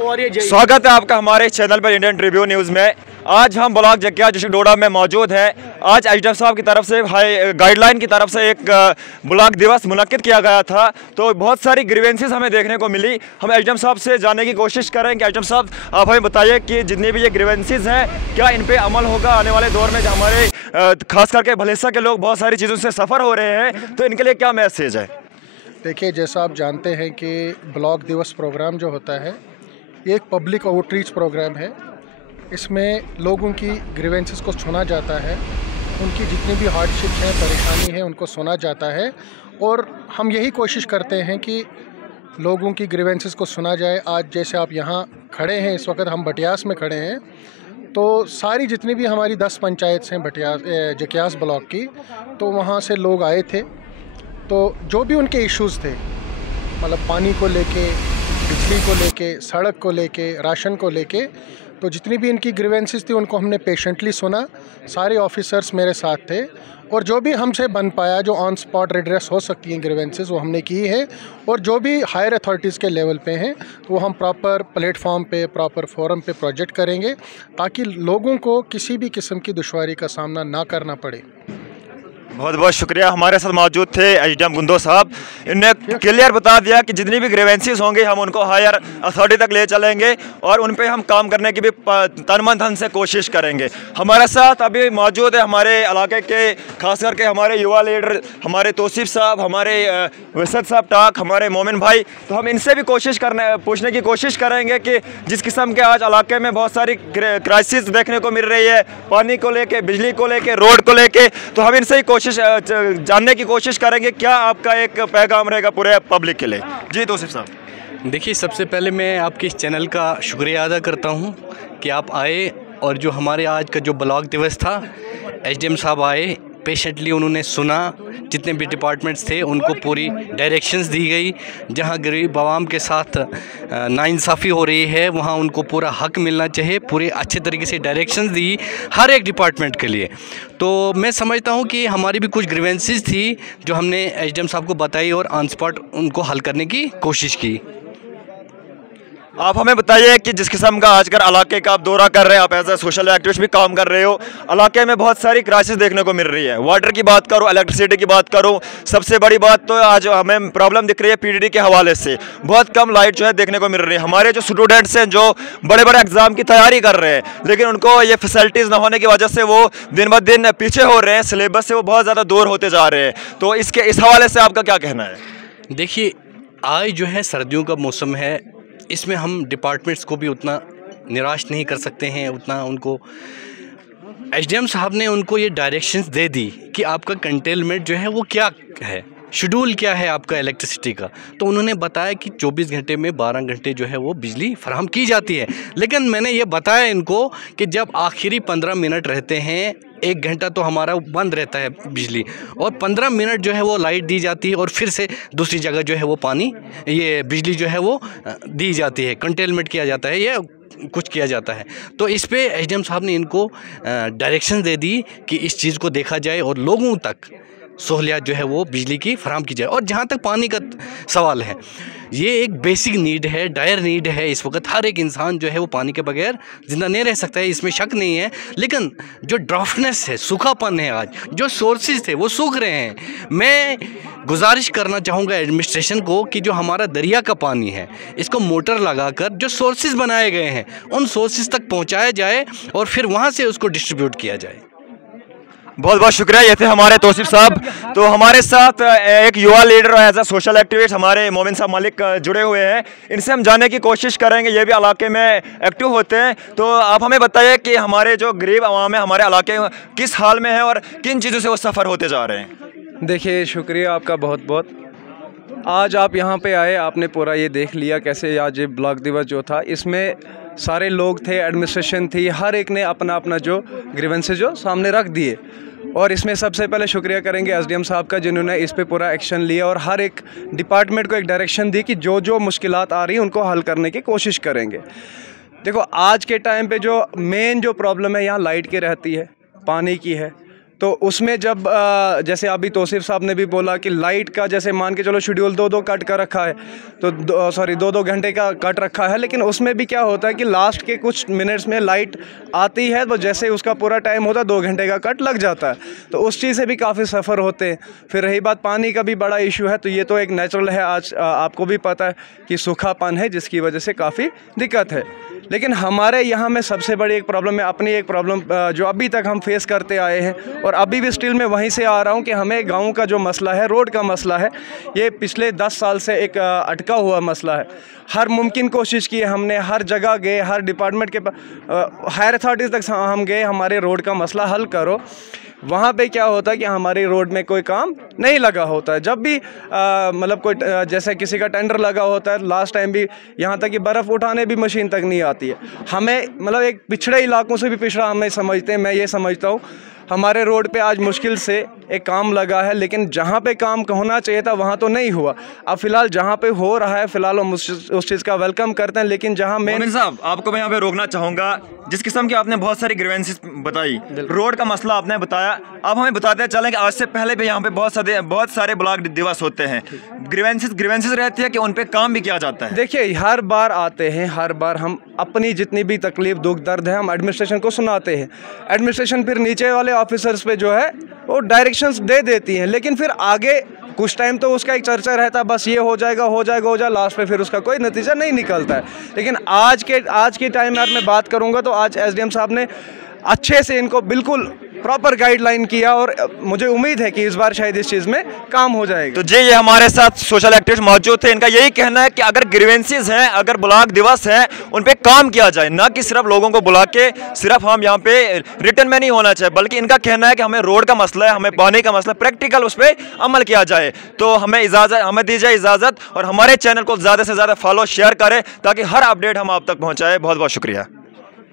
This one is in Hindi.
और ये स्वागत है आपका हमारे चैनल पर इंडियन ट्रिब्यून न्यूज़ में। आज हम ब्लॉक जकिया डिस्ट्रिक्ट डोडा में मौजूद हैं। आज एचडीएम साहब की तरफ से गाइडलाइन की तरफ से एक ब्लॉक दिवस मुनक्किद किया गया था, तो बहुत सारी ग्रीवेंसेस हमें देखने को मिली। हम एचडीएम साहब से जानने की कोशिश करेंगे। एचडीएम साहब, आप हमें बताइए कि जितनी भी ये ग्रीवेंसेस हैं, क्या इन पर अमल होगा आने वाले दौर में? जो हमारे खास करके भलेसा के लोग बहुत सारी चीज़ों से सफ़र हो रहे हैं, तो इनके लिए क्या मैसेज है? देखिए, जैसा आप जानते हैं कि ब्लॉक दिवस प्रोग्राम जो होता है ये एक पब्लिक आउटरीच प्रोग्राम है। इसमें लोगों की ग्रीवेंसेस को सुना जाता है, उनकी जितनी भी हार्डशिप हैं, परेशानी है, उनको सुना जाता है और हम यही कोशिश करते हैं कि लोगों की ग्रीवेंसेस को सुना जाए। आज जैसे आप यहाँ खड़े हैं, इस वक्त हम बटियास में खड़े हैं, तो सारी जितनी भी हमारी 10 पंचायत हैं जकियास ब्लॉक की, तो वहाँ से लोग आए थे। तो जो भी उनके इश्यूज़ थे, मतलब पानी को लेके, बिजली को लेके, सड़क को लेके, राशन को लेके, तो जितनी भी इनकी ग्रीवेंसेस थी उनको हमने पेशेंटली सुना। सारे ऑफिसर्स मेरे साथ थे और जो भी हमसे बन पाया, जो ऑन स्पॉट रिड्रेस हो सकती हैं ग्रीवेंसेस, वो हमने की है। और जो भी हायर अथॉरिटीज़ के लेवल पे हैं, तो वो हम प्रॉपर प्लेटफॉर्म पे, प्रॉपर फोरम पे प्रोजेक्ट करेंगे ताकि लोगों को किसी भी किस्म की दुश्वारी का सामना ना करना पड़े। बहुत बहुत शुक्रिया। हमारे साथ मौजूद थे एचडीएम गुंदो साहब। इन्होंने क्लियर बता दिया कि जितनी भी ग्रीवेंसेस होंगी हम उनको हायर अथॉरिटी तक ले चलेंगे और उन पे हम काम करने की भी तन मन धन से कोशिश करेंगे। हमारे साथ अभी मौजूद है हमारे इलाके के खास करके हमारे युवा लीडर, हमारे तौसीफ साहब, हमारे वसत साहब टाक, हमारे मोमिन भाई। तो हम इनसे भी पूछने की कोशिश करेंगे कि जिस किस्म के आज इलाके में बहुत सारी क्राइसिस देखने को मिल रही है, पानी को लेके, बिजली को लेके, रोड को लेके, तो हम इनसे ही जानने की कोशिश करेंगे क्या आपका एक पैगाम रहेगा पूरे पब्लिक के लिए। जी तौसीफ साहब। देखिए, सबसे पहले मैं आपके इस चैनल का शुक्रिया अदा करता हूं कि आप आए और जो हमारे आज का जो ब्लॉक दिवस था, एचडीएम साहब आए, पेशेंटली उन्होंने सुना, जितने भी डिपार्टमेंट्स थे उनको पूरी डायरेक्शंस दी गई। जहां गरीब आवाम के साथ नाइंसाफ़ी हो रही है वहां उनको पूरा हक मिलना चाहिए, पूरे अच्छे तरीके से डायरेक्शंस दी हर एक डिपार्टमेंट के लिए। तो मैं समझता हूं कि हमारी भी कुछ ग्रीवेंसेस थी जो हमने एचडीएम साहब को बताई और ऑन स्पॉट उनको हल करने की कोशिश की। आप हमें बताइए कि जिस किस्म का आजकल इलाके का आप दौरा कर रहे हैं, आप एज ए सोशल एक्टिविस्ट भी काम कर रहे हो, इलाके में बहुत सारी क्राइसिस देखने को मिल रही है। वाटर की बात करूँ, इलेक्ट्रिसिटी की बात करूँ, सबसे बड़ी बात तो आज हमें प्रॉब्लम दिख रही है पीडीडी के हवाले से। बहुत कम लाइट जो है देखने को मिल रही है। हमारे जो स्टूडेंट्स हैं जो बड़े बड़े एग्जाम की तैयारी कर रहे हैं, लेकिन उनको ये फैसिलिटीज़ न होने की वजह से वो दिन ब दिन पीछे हो रहे हैं, सिलेबस से वो बहुत ज़्यादा दूर होते जा रहे हैं। तो इस हवाले से आपका क्या कहना है? देखिए, आज जो है सर्दियों का मौसम है, इसमें हम डिपार्टमेंट्स को भी उतना निराश नहीं कर सकते हैं, उतना उनको एचडीएम साहब ने उनको ये डायरेक्शंस दे दी कि आपका कंटेनमेंट जो है वो क्या है, शेड्यूल क्या है आपका इलेक्ट्रिसिटी का। तो उन्होंने बताया कि 24 घंटे में 12 घंटे जो है वो बिजली फराहम की जाती है। लेकिन मैंने ये बताया इनको कि जब आखिरी 15 मिनट रहते हैं, 1 घंटा तो हमारा बंद रहता है बिजली और 15 मिनट जो है वो लाइट दी जाती है और फिर से दूसरी जगह जो है वो पानी, ये बिजली जो है वो दी जाती है, कंटेनमेंट किया जाता है, ये कुछ किया जाता है। तो इस पे एचडीएम साहब ने इनको डायरेक्शन दे दी कि इस चीज़ को देखा जाए और लोगों तक सहूलियत जो है वो बिजली की फराहम की जाए। और जहाँ तक पानी का सवाल है, ये एक बेसिक नीड है, डायर नीड है। इस वक्त हर एक इंसान जो है वो पानी के बगैर ज़िंदा नहीं रह सकता है, इसमें शक नहीं है। लेकिन जो ड्राफ्टनेस है, सूखापन है, आज जो सोर्सेज थे वो सूख रहे हैं। मैं गुजारिश करना चाहूँगा एडमिनिस्ट्रेशन को कि जो हमारा दरिया का पानी है, इसको मोटर लगाकर जो सोर्सेज बनाए गए हैं उन सोर्सेज तक पहुँचाया जाए और फिर वहाँ से उसको डिस्ट्रीब्यूट किया जाए। बहुत बहुत शुक्रिया। ये थे हमारे तौसीफ साहब। तो हमारे साथ एक युवा leader as a social activist हमारे मोमिन साहब मलिक जुड़े हुए हैं। इनसे हम जानने की कोशिश करेंगे, ये भी इलाके में एक्टिव होते हैं। तो आप हमें बताइए कि हमारे जो गरीब आवाम है हमारे इलाके में किस हाल में है और किन चीज़ों से वो सफ़र होते जा रहे हैं? देखिए, शुक्रिया आपका बहुत बहुत। आज आप यहाँ पे आए, आपने पूरा ये देख लिया कैसे आज ये ब्लॉक दिवस जो था, इसमें सारे लोग थे, एडमिनिस्ट्रेशन थी, हर एक ने अपना अपना जो ग्रीवेंसेस जो सामने रख दिए। और इसमें सबसे पहले शुक्रिया करेंगे एसडीएम साहब का, जिन्होंने इस पे पूरा एक्शन लिया और हर एक डिपार्टमेंट को एक डायरेक्शन दी कि जो जो मुश्किलात आ रही हैं उनको हल करने की कोशिश करेंगे। देखो, आज के टाइम पे जो मेन जो प्रॉब्लम है यहाँ लाइट की रहती है, पानी की है, तो उसमें जब जैसे अभी तौसीफ साहब ने भी बोला कि लाइट का जैसे मान के चलो शेड्यूल 2-2 कट का रखा है, तो 2-2 घंटे का कट रखा है, लेकिन उसमें भी क्या होता है कि लास्ट के कुछ मिनट्स में लाइट आती है, तो जैसे उसका पूरा टाइम होता है 2 घंटे का कट लग जाता है, तो उस चीज़ से भी काफ़ी सफ़र होते हैं। फिर रही बात पानी का भी बड़ा इशू है, तो ये तो एक नेचुरल है, आज आपको भी पता है कि सूखापन है जिसकी वजह से काफ़ी दिक्कत है। लेकिन हमारे यहाँ में सबसे बड़ी एक प्रॉब्लम है, अपनी एक प्रॉब्लम जो अभी तक हम फेस करते आए हैं और अभी भी स्टिल मैं वहीं से आ रहा हूँ कि हमें गांव का जो मसला है, रोड का मसला है, ये पिछले 10 साल से एक अटका हुआ मसला है। हर मुमकिन कोशिश की है हमने, हर जगह गए, हर डिपार्टमेंट के हायर अथॉरिटीज़ तक हम गए, हमारे रोड का मसला हल करो। वहाँ पे क्या होता है कि हमारी रोड में कोई काम नहीं लगा होता है। जब भी मतलब कोई जैसे किसी का टेंडर लगा होता है, लास्ट टाइम भी यहाँ तक कि बर्फ़ उठाने भी मशीन तक नहीं आती है। हमें मतलब एक पिछड़े इलाकों से भी पिछड़ा हमें समझते हैं, मैं ये समझता हूँ। हमारे रोड पे आज मुश्किल से एक काम लगा है, लेकिन जहाँ पे काम होना चाहिए था वहाँ तो नहीं हुआ। अब फिलहाल जहाँ पे हो रहा है, फिलहाल हम उस चीज़ का वेलकम करते हैं, लेकिन जहाँ मोमिन साहब, आपको मैं यहाँ पे रोकना चाहूँगा। जिस किस्म की आपने बहुत सारी ग्रीवेंसेस बताई, रोड का मसला आपने बताया, अब हमें बताते चलें कि आज से पहले भी यहाँ पे बहुत सारे ब्लॉक दिवस होते हैं, ग्रीवेंसेस रहती है कि उन पे काम भी किया जाता है। देखिए, हर बार आते हैं, हर बार हम अपनी जितनी भी तकलीफ दुख दर्द है हम एडमिनिस्ट्रेशन को सुनाते हैं। एडमिनिस्ट्रेशन फिर नीचे वाले ऑफिसर्स पे जो है वो डायरेक्शंस दे देती हैं, लेकिन फिर आगे कुछ टाइम तो उसका एक चर्चा रहता है, बस ये हो जाएगा, लास्ट पे फिर उसका कोई नतीजा नहीं निकलता है। लेकिन आज के टाइम में मैं बात करूंगा तो आज एसडीएम साहब ने अच्छे से इनको बिल्कुल प्रॉपर गाइडलाइन किया और मुझे उम्मीद है कि इस बार शायद इस चीज़ में काम हो जाएगा। तो जी, ये हमारे साथ सोशल एक्टिविस्ट मौजूद थे। इनका यही कहना है कि अगर ग्रीवेंसेस हैं, अगर ब्लॉक दिवस हैं, उन पे काम किया जाए, ना कि सिर्फ लोगों को बुला के सिर्फ हम यहाँ पे रिटर्न में नहीं होना चाहिए, बल्कि इनका कहना है कि हमें रोड का मसला है, हमें पानी का मसला, प्रैक्टिकल उस पर अमल किया जाए। तो हमें दी जाए इजाज़त और हमारे चैनल को ज़्यादा से ज़्यादा फॉलो शेयर करें ताकि हर अपडेट हम आप तक पहुँचाएँ। बहुत बहुत शुक्रिया।